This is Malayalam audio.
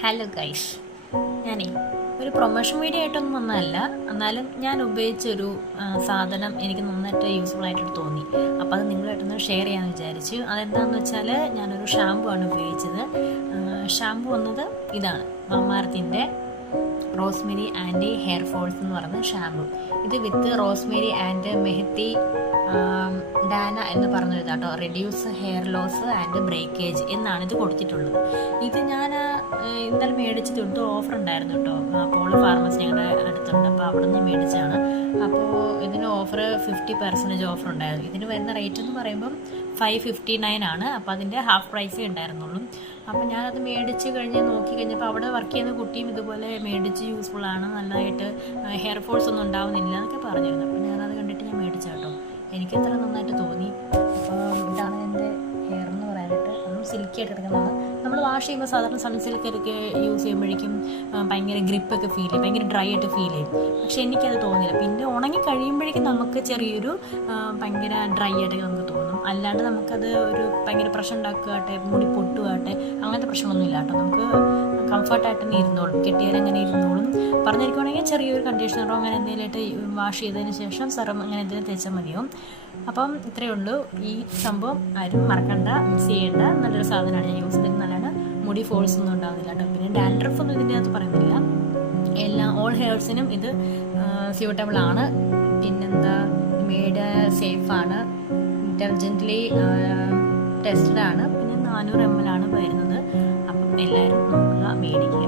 ഹലോ ഗൈസ്, ഞാനേ ഒരു പ്രൊമോഷൻ വീഡിയോ ആയിട്ടൊന്നും വന്നതല്ല. എന്നാലും ഞാൻ ഉപയോഗിച്ചൊരു സാധനം എനിക്ക് നന്നായിട്ട് യൂസ്ഫുൾ ആയിട്ട് തോന്നി. അപ്പോൾ അത് നിങ്ങളായിട്ടൊന്ന് ഷെയർ ചെയ്യാമെന്ന് വിചാരിച്ചു. അതെന്താണെന്ന് വെച്ചാൽ ഞാനൊരു ഷാമ്പു ആണ് ഉപയോഗിച്ചത്. ഷാമ്പു വന്നത് ഇതാണ്, മാമാർത്തിൻ്റെ റോസ്മെരി ആൻഡ് ഹെയർ ഫോൾസ് എന്ന് പറയുന്ന ഷാമ്പു. ഇത് with rosemary and methi dana എന്ന് പറഞ്ഞൊരു ഇതാട്ടോ, reduce hair loss and breakage എന്നാണ് ഇത് കൊടുത്തിട്ടുള്ളത്. ഇത് ഞാൻ ഇന്നലെ മേടിച്ചതുണ്ട്, ഓഫർ ഉണ്ടായിരുന്നു കേട്ടോ. പോളോ ഫാർമസി ഞങ്ങളുടെ അടുത്തുണ്ട്, അപ്പോൾ അവിടെ നിന്ന് മേടിച്ചാണ്. അപ്പോൾ ഇതിന് ഓഫർ 50% ഓഫർ ഉണ്ടായിരുന്നു. ഇതിന് വരുന്ന റേറ്റ് എന്ന് പറയുമ്പം 559 ആണ്. അപ്പോൾ അതിൻ്റെ ഹാഫ് പ്രൈസേ ഉണ്ടായിരുന്നുള്ളൂ. അപ്പോൾ ഞാനത് മേടിച്ച് കഴിഞ്ഞ് നോക്കി കഴിഞ്ഞപ്പോൾ അവിടെ വർക്ക് ചെയ്യുന്ന കുട്ടിയും ഇതുപോലെ മേടിച്ച് യൂസ്ഫുള്ളാണ്, നല്ലതായിട്ട് ഹെയർ ഫോൾസ് ഒന്നും ഉണ്ടാവുന്നില്ല എന്നൊക്കെ പറഞ്ഞിരുന്നു. അപ്പോൾ ഞാനത് കണ്ടിട്ട് ഞാൻ മേടിച്ചു കേട്ടോ. എനിക്കത്ര നന്നായിട്ട് തോന്നി. അപ്പോൾ ഇതാണ് എൻ്റെ ഹെയർ എന്ന് പറയാനായിട്ട്. അതും സിൽക്കി ആയിട്ട് കിടക്കുന്നതാണ്. നമ്മൾ വാഷ് ചെയ്യുമ്പോൾ സാധാരണ സൺസിൽക്കൊക്കെ യൂസ് ചെയ്യുമ്പോഴേക്കും ഭയങ്കര ഗ്രിപ്പൊക്കെ ഫീൽ ചെയ്യും, ഭയങ്കര ഡ്രൈ ആയിട്ട് ഫീൽ ചെയ്യും. പക്ഷെ എനിക്കത് തോന്നില്ല. പിന്നെ ഉണങ്ങി കഴിയുമ്പോഴേക്കും നമുക്ക് ചെറിയൊരു ഭയങ്കര ഡ്രൈ ആയിട്ട് നമുക്ക് തോന്നും. അല്ലാണ്ട് നമുക്കത് ഒരു ഭയങ്കര പ്രശ്നം ഉണ്ടാക്കുകയാട്ടെ, മുടി പൊട്ടുകയാട്ടെ, അങ്ങനത്തെ പ്രശ്നമൊന്നുമില്ല കേട്ടോ. നമുക്ക് കംഫർട്ടായിട്ട് തന്നെ ഇരുന്നോളും, കെട്ടിയാൽ അങ്ങനെ ഇരുന്നോളും. പറഞ്ഞിരിക്കുകയാണെങ്കിൽ ചെറിയൊരു കണ്ടീഷണറോ അങ്ങനെ എന്തെങ്കിലുമായിട്ട് വാഷ് ചെയ്തതിന് ശേഷം സെറം അങ്ങനെ എന്തെങ്കിലും തേച്ചാൽ മതിയാവും. അപ്പം ഇത്രയേ ഉള്ളൂ. ഈ സംഭവം ആരും മറക്കണ്ട, മിക്സ് ചെയ്യേണ്ട. നല്ലൊരു സാധനമാണ്. ഞാൻ യൂസ് ചെയ്തത് നല്ലതാണ്. മുടി ഫോൾസ് ഒന്നും ഉണ്ടാകുന്നില്ല കേട്ടോ. പിന്നെ ഡാൻഡ്രഫ് ഒന്നും ഇതിൻ്റെ അകത്ത് പറയുന്നില്ല. ഓൾ ഹെയർസിനും ഇത് സ്യൂട്ടബിൾ ആണ്. പിന്നെന്താ, മെയ്ഡ് സേഫാണ്, ഇൻ്റർജൻ്റ്ലി ടെസ്റ്റഡ് ആണ്. പിന്നെ 400 ml ആണ് വരുന്നത്. അപ്പം എല്ലാവരും നോക്കുക, മേടിക്കുക.